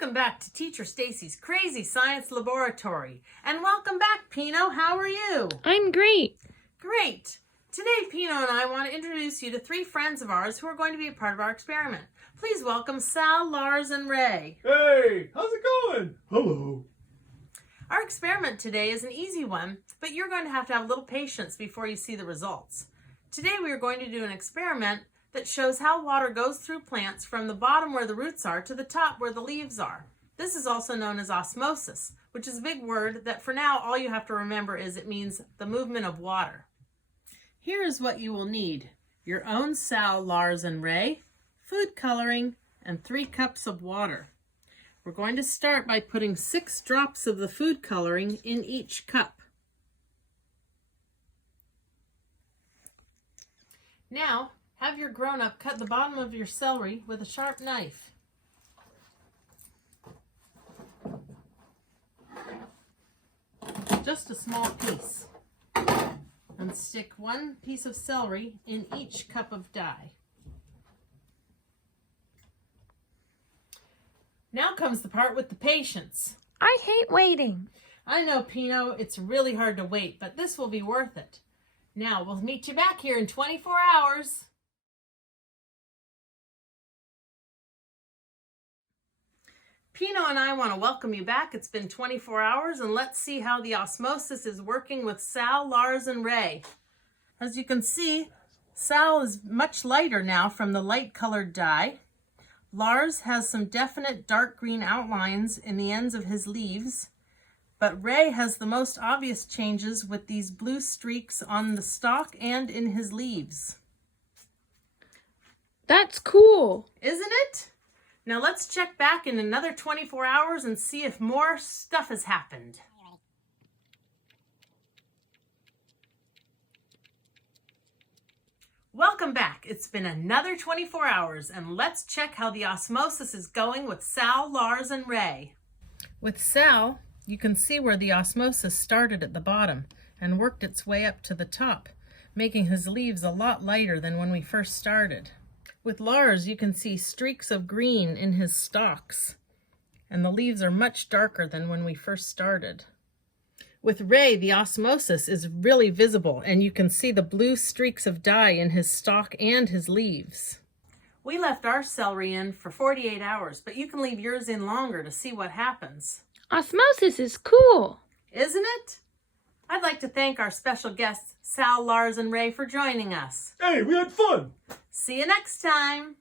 Welcome back to Teacher Stacey's Crazy Science Laboratory. And welcome back, Pino. How are you? I'm great. Great. Today, Pino and I want to introduce you to three friends of ours who are going to be a part of our experiment. Please welcome Sal, Lars, and Ray. Hey, how's it going? Hello. Our experiment today is an easy one, but you're going to have a little patience before you see the results. Today we are going to do an experiment that shows how water goes through plants from the bottom where the roots are to the top where the leaves are. This is also known as osmosis, which is a big word that for now all you have to remember is it means the movement of water. Here is what you will need: your own Sal, Lars, and Ray, food coloring, and 3 cups of water. We're going to start by putting 6 drops of the food coloring in each cup. Now, have your grown-up cut the bottom of your celery with a sharp knife. Just a small piece. And stick 1 piece of celery in each cup of dye. Now comes the part with the patience. I hate waiting. I know, Pino, it's really hard to wait, but this will be worth it. Now, we'll meet you back here in 24 hours. Pino and I want to welcome you back. It's been 24 hours, and let's see how the osmosis is working with Sal, Lars, and Ray. As you can see, Sal is much lighter now from the light-colored dye. Lars has some definite dark green outlines in the ends of his leaves, but Ray has the most obvious changes with these blue streaks on the stalk and in his leaves. That's cool. Isn't it? Now let's check back in another 24 hours and see if more stuff has happened. Welcome back. It's been another 24 hours, and let's check how the osmosis is going with Sal, Lars, and Ray. With Sal, you can see where the osmosis started at the bottom and worked its way up to the top, making his leaves a lot lighter than when we first started. With Lars, you can see streaks of green in his stalks, and the leaves are much darker than when we first started. With Ray, the osmosis is really visible, and you can see the blue streaks of dye in his stalk and his leaves. We left our celery in for 48 hours, but you can leave yours in longer to see what happens. Osmosis is cool. Isn't it? I'd like to thank our special guests, Sal, Lars, and Ray, for joining us. Hey, we had fun. See you next time.